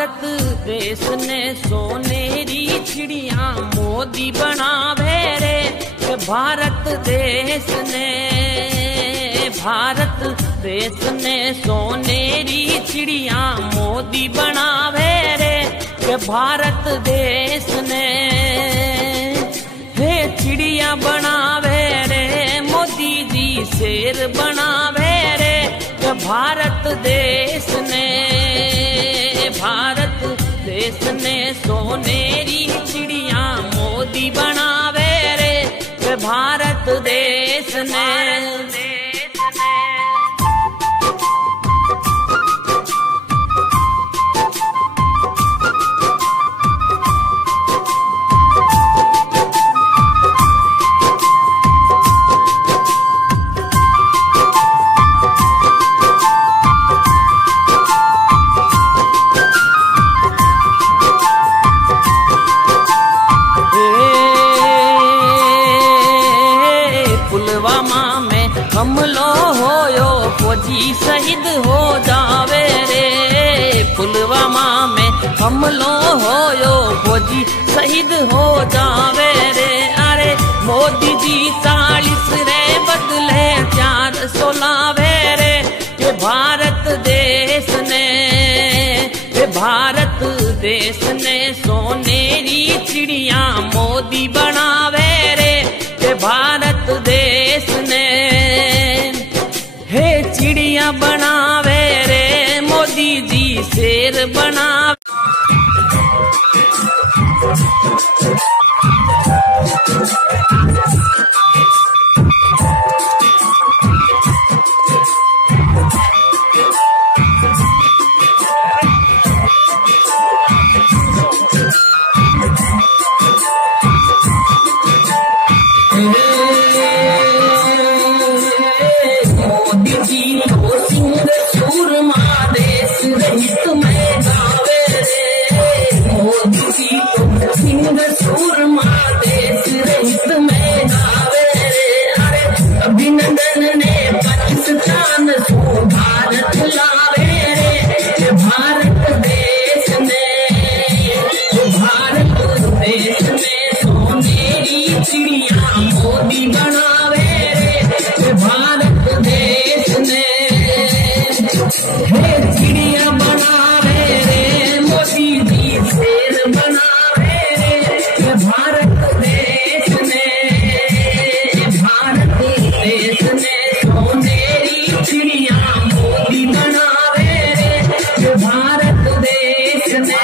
भारत देश ने सोनेरी चिड़िया मोदी बनावे रे। भारत देश ने सोनेरी चिड़िया मोदी बनावे रे। भारत देश ने हे चिड़िया बनावे रे, मोदी जी शेर बनावे रे। भारत देश ने सोनेरी चिड़िया मोदी बनावे रे। भारत देश ने पुलवामा में हमलो होयो फौजी शहीद हो जावे रे। पुलवामा में हमलो होयो फौजी शहीद हो जावे रे। अरे मोदी जी 40 रे बदले 400 लावे रे। ये भारत देश ने सोनेरी चिड़िया मोदी बनावे रे। भारत देश ने हे चिड़िया बनावे रे, मोदी जी शेर बनावे। मोदी जी तो सिंह सूरमा देश रहित में गावे रे। मोदी जी तो सिंह सूरमा देश रहित में गावे रे। अरे अभिनंदन ने पाकिस्तान को भारत लावे रे। भारत देश ने सोनेरी चिड़िया मोदी बनावे रे। भारत देश ने हे चिड़िया बनावे रे, मोदी जी शेर बनावे रे। भारत देश ने सोनेरी चिड़िया मोदी बनावे रे। भारत देश ने